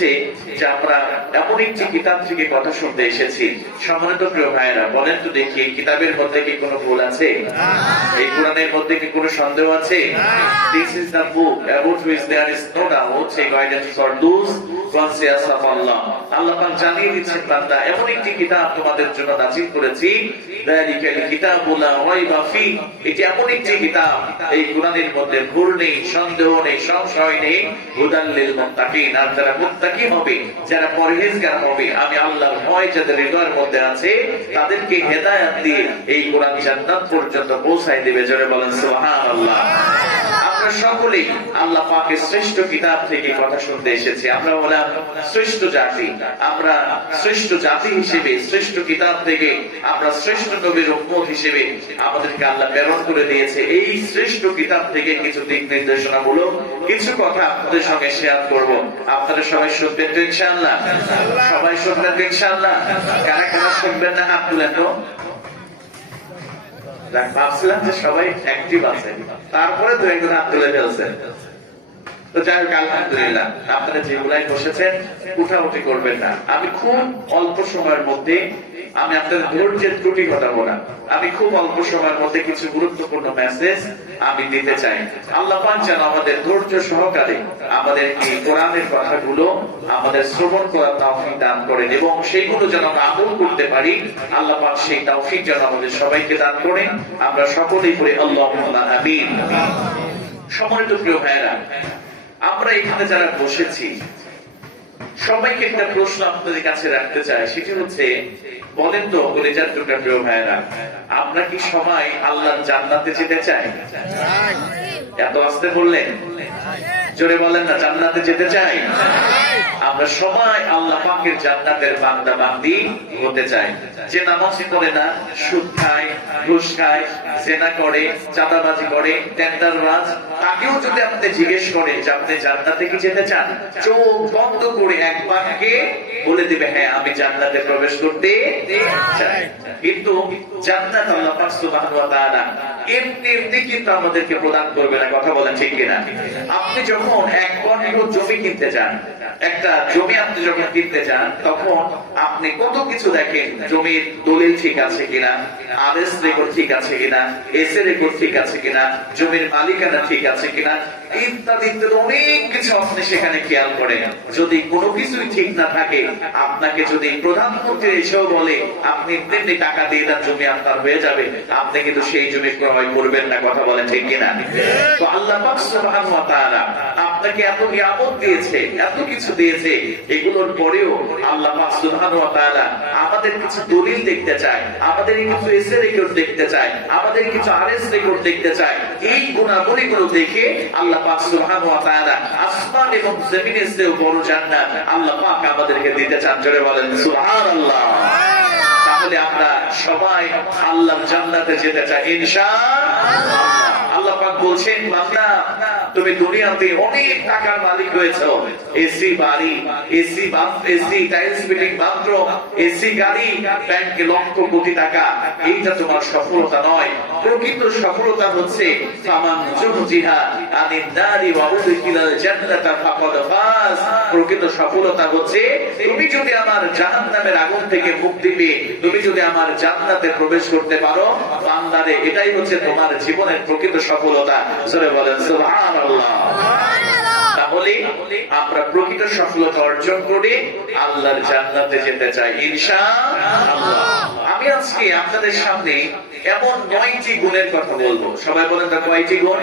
হচ্ছে যে আমরা এমন একটি কিতাব থেকে কথা শুনতে এসেছি। সম্মানিত প্রিয় ভাইয়েরা, বলেন তো দেখি এই কিতাবের মধ্যে কি কোনো ভুল আছে? এই কোরআনের মধ্যে কি কোনো সন্দেহ আছে? This is the book about which there is no doubt, a guidance for those conscious of Allah. আল্লাহ পাক জানিয়ে দিচ্ছেন, বান্দা এমন একটি কিতাব তোমাদের জন্য নাযিল করেছি, যালিকাল কিতাবুল লা রাইবা ফি, এটি এমন একটি কিতাব এই কোরআনের মধ্যে ভুল নেই, সন্দেহ নেই, সংশয় নেই। হুদাল লিল মুত্তাকিন, আর যারা মুত্তাকি হবে, যারা পরহেজগার হবে, আমি আল্লাহর ভয় যাদের হৃদয়ের মধ্যে আছে, তাদেরকে হেদায়েত দিয়ে এই কোরআন জান্নাত পর্যন্ত পৌঁছায় দিবে। জোরে বলেন সুবহানাল্লাহ। আমরা সকলেই আল্লাহ পাকের শ্রেষ্ঠ কিতাব থেকে কথা শুনতে এসেছি। আমরা হলাম শ্রেষ্ঠ জাতি, আমরা শ্রেষ্ঠ জাতি হিসেবে শ্রেষ্ঠ কিতাব থেকে আমরা শ্রেষ্ঠ নবীর উম্মত হিসেবে আমাদেরকে আল্লাহ প্রেরণ করে দিয়েছে। এই শ্রেষ্ঠ কিতাব থেকে কিছু দিক নির্দেশনা মূলক কিছু কথা আপনাদের সঙ্গে শেয়ার করব। আপনারা সবাই শুনবেন তো ইনশাআল্লাহ? সবাই শুনবেন তো ইনশাআল্লাহ? কারা কারা শুনবেন না হাত তুলেন তো। ভাবছিলাম যে সবাই অ্যাক্টিভ আছে, তারপরে দু একজন হাত তুলে ফেলছেন। তো যাই হোক, আলহামদুলিল্লাহ, আপনারা যেগুলাই বসেছেন উঠাউঠি করবেন না। আমি খুব অল্প সময়ের মধ্যে, আমি আপনাদের ধৈর্যের ত্রুটি ঘটাবো না, আমি খুব অল্প সময়ের মধ্যে কিছু গুরুত্বপূর্ণ মেসেজ আমি দিতে চাই। আল্লাহ পাক যেন আমাদের ধৈর্য সহকারে আমাদের এই কোরআনের কথাগুলো আমাদের শ্রবণ করার তৌফিক দান করেন এবং সেইগুলো যেন আমরা আমল করতে পারি। আল্লাহ পাক সেই তৌফিক যেন আমাদের সবাইকে দান করেন। আমরা সকলেই পড়ি আল্লাহুম্মা আমিন। সম্মানিত প্রিয় ভাইয়েরা, আমরা এখানে যারা বসেছি সবাইকে একটা প্রশ্ন আপনাদের কাছে রাখতে চাই। সেটি হচ্ছে, বলেন তো কলিজার টুকরা প্রিয় ভাইয়েরা, আমরা কি সবাই আল্লাহর জান্নাতে যেতে চাই? এত আস্তে বললেন, জোরে বলেন না, জান্নাতে যেতে চাই? আমরা সবাই আল্লাহ পাকের জান্নাতের বান্দা বান্দি হতে চাই। যে নামাজ পড়ে না, সুদ খায়, ঘুষ খায়, জেনা করে, চাঁদাবাজি করে, টেন্ডারবাজ, তাকেও যদি আপনি জিজ্ঞেস করেন যে আপনি জান্নাতে কি যেতে চান, চোখ বন্ধ করে এক বাক্যে বলে দিবে, হ্যাঁ আমি জান্নাতে প্রবেশ করতে চাই। কিন্তু জান্নাত আল্লাহ পাক সুবহানাহু ওয়া তাআলা এমনি এমনি কিন্তু আমাদেরকে প্রদান করবে না। কথা বলেন ঠিক কিনা? আপনি যখন এক বর্গ জমি কিনতে চান, একটা জমি আপনি যখন কিনতে চান, তখন আপনি কত কিছু দেখেন। জমির দলিল ঠিক আছে কিনা, আদেশ রেকর্ড ঠিক আছে কিনা, এসএ রেকর্ড ঠিক আছে কিনা, জমির মালিকানা ঠিক আছে কিনা, ইত্যাদি ইত্যাদি অনেক কিছু আপনি সেখানে খেয়াল করেন। যদি কোনো কিছুই ঠিক না থাকে, আপনাকে যদি প্রধানমন্ত্রী এসেও বলে আপনি তেমনি টাকা দিয়ে দেন, জমি আপনার হয়ে যাবে, আপনি কিন্তু সেই জমি ক্রয় করবেন না। কথা বলেন ঠিক কিনা? তো আল্লাহ পাক সুবহানাহু ওয়া তাআলা আপনাকে এত নিয়ামত দিয়েছে, এত কিছু দিয়েছে, এগুলোর পরেও আল্লাহ পাক সুবহানাহু ওয়া তাআলা আমাদের কিছু দলিল দেখতে চায়, আমাদের কিছু এসএ রেকর্ড দেখতে চায়, আমাদের কিছু আরএস রেকর্ড দেখতে চায়। এই গুণাবলীগুলো দেখে আল্লাহ পাক সুবহানাহু ওয়া তাআলা আসমান এবং জমিনের চেয়ে বড় জান্নাত আল্লাহ পাক আমাদেরকে দিতে চান। জোরে বলেন সুবহানাল্লাহ। তাহলে আমরা সবাই আল্লাহর জান্নাতে যেতে চাই ইনশাআল্লাহ। আল্লাহ পাক বলছেন, বান্দা তুমি দুনিয়াতে অনেক টাকার মালিক হয়েছো, এসি বাড়ি, AC tiles fitting bathroom, AC গাড়ি, ব্যাংকে লক্ষ কোটি টাকা, এইটা তোমার সফলতা নয়। প্রকৃত সফলতা হচ্ছে ফামান যুহজিহা আনিন নারি ওয়া উদখিলাল জান্নাতা ফাকাদ ফাজ। প্রকৃত সফলতা হচ্ছে তুমি যদি আমার জাহান্নামের আগুন থেকে মুক্তি পেয়ে তুমি যদি আমার জান্নাতে প্রবেশ করতে পারো, বান্দারে এটাই হচ্ছে তোমার জীবনের প্রকৃত সফলতা। জোরে বলেন সুবহানাল্লাহ। তাহলে আমরা প্রকৃত সফলতা অর্জন করে আল্লাহর জান্নাতে যেতে চাই ইনশাআল্লাহ। আমি আজকে আপনাদের সামনে এমন 9টি গুণের কথা বলবো। সবাই বলেন তো কয়টি গুণ?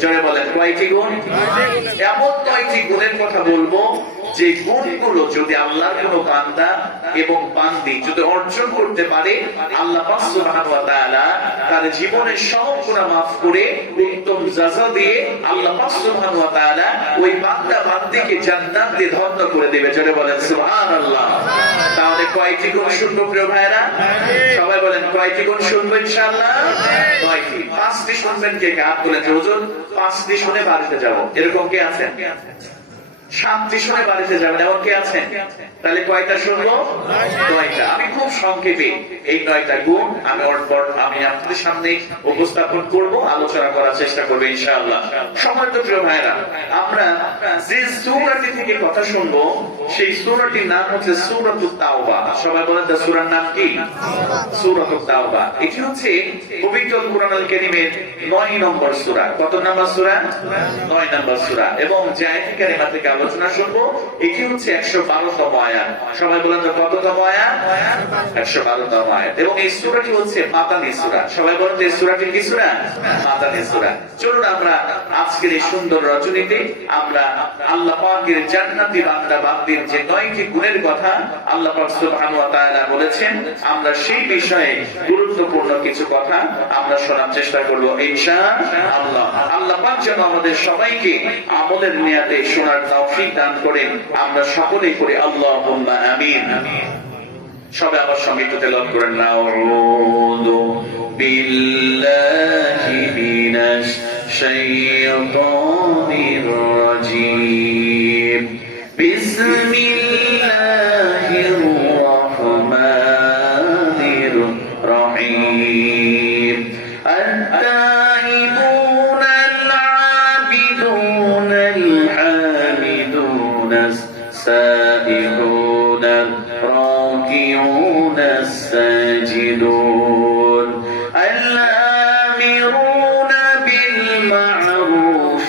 জোরে বলেন কয়টি গুণ? এমন 9টি গুণের কথা বলবো যে গুণগুলো যদি আল্লাহর কোন বান্দা এবং বান্দি যদি অর্জন করতে পারে, আল্লাহ পাক সুবহানাহু ওয়া তাআলা তার জীবনের সব গুনাহ মাফ করে উত্তম জাযা দিয়ে আল্লাহ পাক সুবহানাহু ওয়া তাআলা ওই বান্দা বান্দিকে জান্নাত দিয়ে ধন্য করে দিবে। জোরে বলেন সুবহানাল্লাহ। তাহলে কয়টি গুণ শুনবো প্রিয় ভাইরা? সবাই বলেন কয়টি গুণ শুনবো ইনশাআল্লাহ? 9টি। 5টি শুনবেন কে কে? হাত তুলে হুজুর 5টি শুনে বাড়িতে যাব, এরকম কে আছেন? শান্তি শুনে বাড়িতে যাবেন, এমন কি আছেন? তাহলে কয়টা শুনবো? 9টা। আমি খুব সংক্ষেপে এই 9টা গুণ আমি আপনাদের সামনে উপস্থাপন করব, আলোচনা করার চেষ্টা করবো ইনশাআল্লাহ। সম্মানিত প্রিয় ভাইরা, আমরা যে সূরাটি থেকে কথা শুনবো সেই সূরাটির নাম হচ্ছে সূরাতুত তাওবা। সবাই বলেন তো সূরার নাম কি? সূরাতুত তাওবা। এটি হচ্ছে পবিত্র কুরআনুল কারীমের 9 নম্বর সূরা। কত নম্বর সূরা? 9 নম্বর সূরা। এবং যে আয়াত কারিমা থেকে আলোচনা শুনবো এটি হচ্ছে 112তম আয়াত। সবাই বলেন তো কততম আয়াত? 112তম আয়াত। এবং এই সূরাটি হচ্ছে মাদানী সূরা। সবাই বলেন তো এই সূরাটি কি সূরা? মাদানী সূরা। চলুন আমরা আজকের এই সুন্দর রচনাতে আমরা আল্লাহ পাকের জান্নাতি বান্দা বান্দির যে 9টি গুণের কথা আল্লাহ পাক সুবহানাহু ওয়া তাআলা বলেছেন, আমরা সেই বিষয়ে গুরুত্বপূর্ণ কিছু কথা আমরা শোনার চেষ্টা করব ইনশাআল্লাহ। আল্লাহ পাক যেন আমাদের সবাইকে আমলের নিয়াতে শোনার তৌফিক দান করেন। আমরা সকলেই করি আল্লাহুম্মা আমিন। সবাই আমার সঙ্গে একটু তেলাওয়াত করেন, নাউযু বিল্লাহি মিনাশ শাইতানির রাজীম। বিসমিল্লাহির রাহমানির রাহিম। التائبون العابدون الحامدون السائحون الراكعون الساجدون الآمرون بالمعروف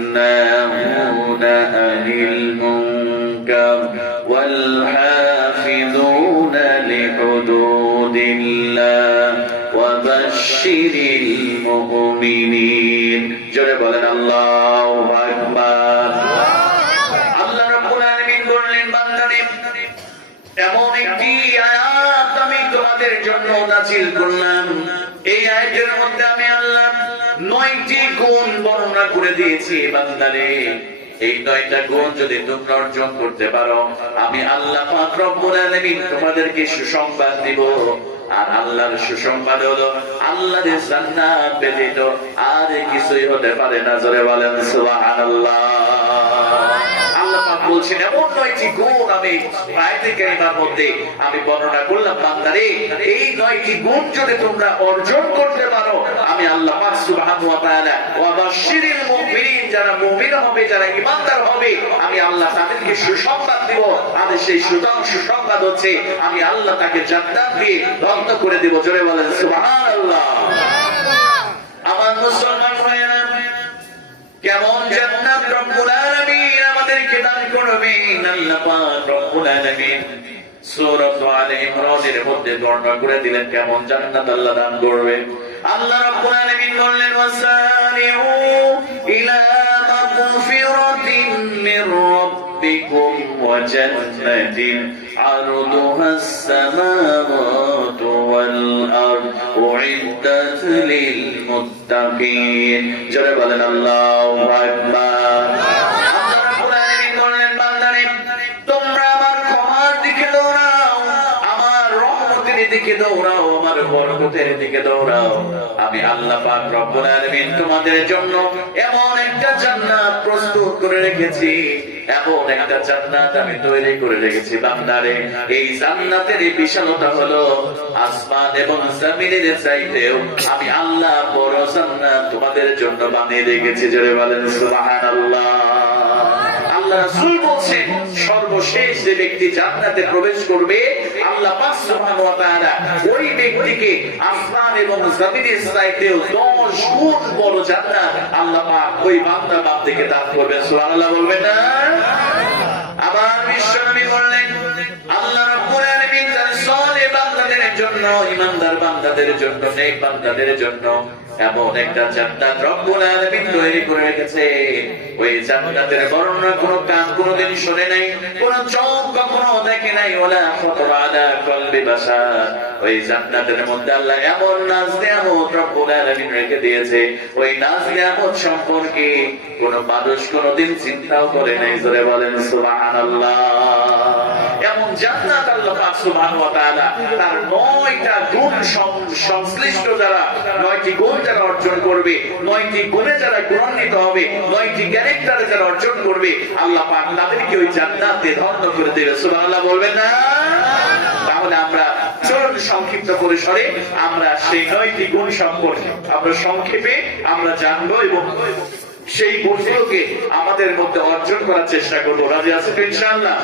والناهون عن المنكر والحافظون لحدود الله وبشر المؤمنين। জোরে বলেন আল্লাহু আকবার। আল্লাহ রাব্বুল আলামিন বললেন, বান্দারে এমন একটি আয়াত আমি তোমাদের জন্য নাযিল করলাম, এই আয়াতের মধ্যে আমি আল্লাহ 9টি গুণ বর্ণনা করে দিয়েছি। বান্দারে এই 9টা গুণ যদি তোমরা অর্জন করতে পারো, আমি আল্লাহ পাক রব্বুল আলামিন তোমাদেরকে সুসংবাদ দিব। আর আল্লাহর সুসংবাদ হলো আল্লাহর জান্নাত ব্যতীত আর কিছুই হতে পারে না। জোরে বলেন সুবহানাল্লাহ। আল্লাহ পাক বলছেন এমন 9টি গুণ আমি আয়াতে কারিমার মধ্যে আমি বর্ণনা করলাম। বান্দারে এই 9টি গুণ যদি তোমরা অর্জন করতে পারো, আমি আল্লাহ পাক সুবহানাহু ওয়া তাআলা ওয়া বাশশিরিল মুমিনিন, যারা মুমিন হবে, যারা ঈমানদার হবে, আমি আল্লাহ তাদেরকে সুসংবাদ দেব। আর সেই সুসংবাদ হচ্ছে আমি আল্লাহ তাকে জান্নাত দিয়ে ধন্য করে দেব। জোরে বলেন সুবহানাল্লাহ। আমার মুসলমান ভাইরা, কেমন জান্নাত রব্বুল আলামিন আমাদেরকে দান করবেন। আল্লাহ পাক রব্বুল আলামিন সূরা আলে ইমরানের মধ্যে বর্ণনা করে দিলেন কেমন জান্নাত আল্লাহ দান করবেন। আল্লাহ রাব্বুল আলামিন বললেন, ওয়াসারিউ ইলা মাগফিরাতিন মির রাব্বিকুম ওয়া জান্নাতিন আরদুহাস সামাওয়াতু ওয়াল আরদ উইদ্দাত লিল মুত্তাকিন। জোরে বলেন আল্লাহু আকবার। আল্লাহ রাব্বুল আলামিন বললেন, বান্দারে তোমরা আমার ক্ষমার দিকে দৌড়াও, আমার রহমতের দিকে দৌড়াও, আমার বরকতের দিকে দৌড়াও। আমি আল্লাহ পাক রব্বুল আলামিন তোমাদের জন্য এমন একটা জান্নাত প্রস্তুত করে রেখেছি, এমন একটা জান্নাত আমি তৈরি করে রেখেছি। বান্দারে এই জান্নাতের বিশালতা হলো আসমান এবং জমিনের চাইতেও আমি আল্লাহ বড় জান্নাত তোমাদের জন্য বানিয়ে রেখেছি। জোরে বলেন সুবহানাল্লাহ। আল্লাহ রাসূল বলেন, সর্বশেষ যে ব্যক্তি জান্নাতে প্রবেশ করবে, আল্লাহ পাক সুবহানাহু ওয়া তাআলা ওই ব্যক্তিকে আসমান এবং জমিনের চাইতেও 10 গুণ বড় জান্নাত আল্লাহ পাক ওই বান্দা বান্দিকে দান করবেন। সুবহানাল্লাহ বলবেন না? আবার বিশ্বনবী বললেন, আল্লাহ রাব্বুল আলামিন তার সলিহ বান্দাদের জন্য, ঈমানদার বান্দাদের জন্য, নেক বান্দাদের জন্য এমন একটা জান্নাত রব্বুল আলামিন তৈরি করে রেখেছে। ওই জান্নাতের বর্ণনা কোনো কান কোনোদিন শুনে নাই, কোন চোখ কখনো দেখে নাই, ওয়ালা খাতারা আলা কলবি বাশার। ওই জান্নাতের মধ্যে আল্লাহ এমন নাজ নিয়ামত রব্বুল আলামিন রেখে দিয়েছে, ওই নাজ নিয়ামত সম্পর্কে কোন মানুষ কোনোদিন চিন্তাও করে নাই। জোরে বলেন সুবহানাল্লাহ। এমন জান্নাত আল্লাহ পাক সুবহানাহু ওয়া তাআলা তার 9টা গুণ সংশ্লিষ্ট যারা 9টি গুণ যারা অর্জন করবে, 9টি গুণে যারা গুণান্বিত হবে, 9টি ক্যারেক্টারে যারা অর্জন করবে, আল্লাহ পাক তাদেরকে ওই জান্নাতে ধন্য করে দেবে। সুবহানাল্লাহ বলবেন না? তাহলে আমরা চলুন সংক্ষিপ্ত পরিসরে আমরা সেই 9টি গুণ সম্পর্কে আমরা সংক্ষেপে আমরা জানবো এবং সেই গুণগুলোকে আমাদের মধ্যে অর্জন করার চেষ্টা করবো। রাজি আছেন ইনশাআল্লাহ?